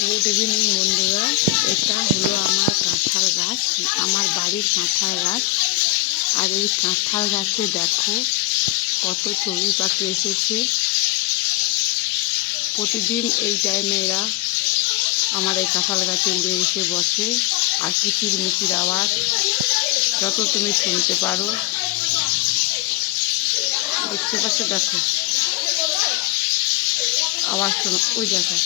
Good evening বন্ধুরা, এটা হলো আমার কাঁঠাল গাছ, আমার বাড়ির কাঁঠাল গাছ। আর এই কাঁঠাল গাছে দেখো কত চড়ুই পাখি এসেছে। প্রতিদিন এই টাইমে এরা আমার এই কাঁঠাল গাছে উড়ে এসে বসে, আর কিচিরমিচির আওয়াজ যত তুমি শুনতে পারো। দেখতে পাচ্ছ, দেখো আওয়াজ শোনো, ওই দেখো।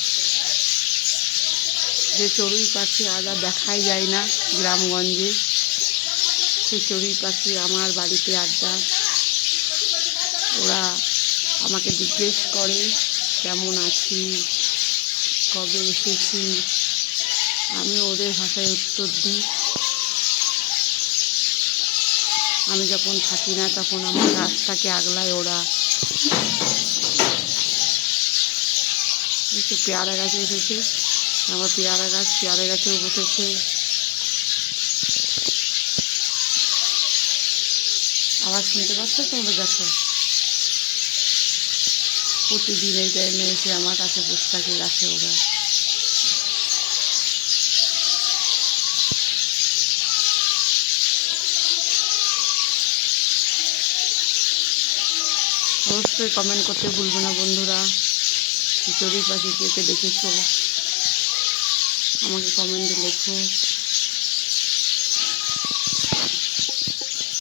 যে চড়ুই পাখি আজ আর দেখাই যায় না গ্রামগঞ্জে, সেই চড়ুই পাখি আমার বাড়িতে আড্ডা। ওরা আমাকে জিজ্ঞেস করে কেমন আছি, কবে এসেছি। আমি ওদের ভাষায় উত্তর দিই। আমি যখন থাকি না তখন আমার গাছটাকে আগলায় ওরা। পেয়ারা গাছে এসেছে, আমার পেয়ারা গাছেও বসেছে। আওয়াজ শুনতে পাচ্ছ তোমরা? দেখো প্রতিদিন এই টাইমে এসে আমার কাছে বসে থাকে গাছে ওরা। অবশ্যই কমেন্ট করতে ভুলবে না বন্ধুরা। চড়ুই পাখি কে কে দেখেছো আমাকে কমেন্টে লেখো।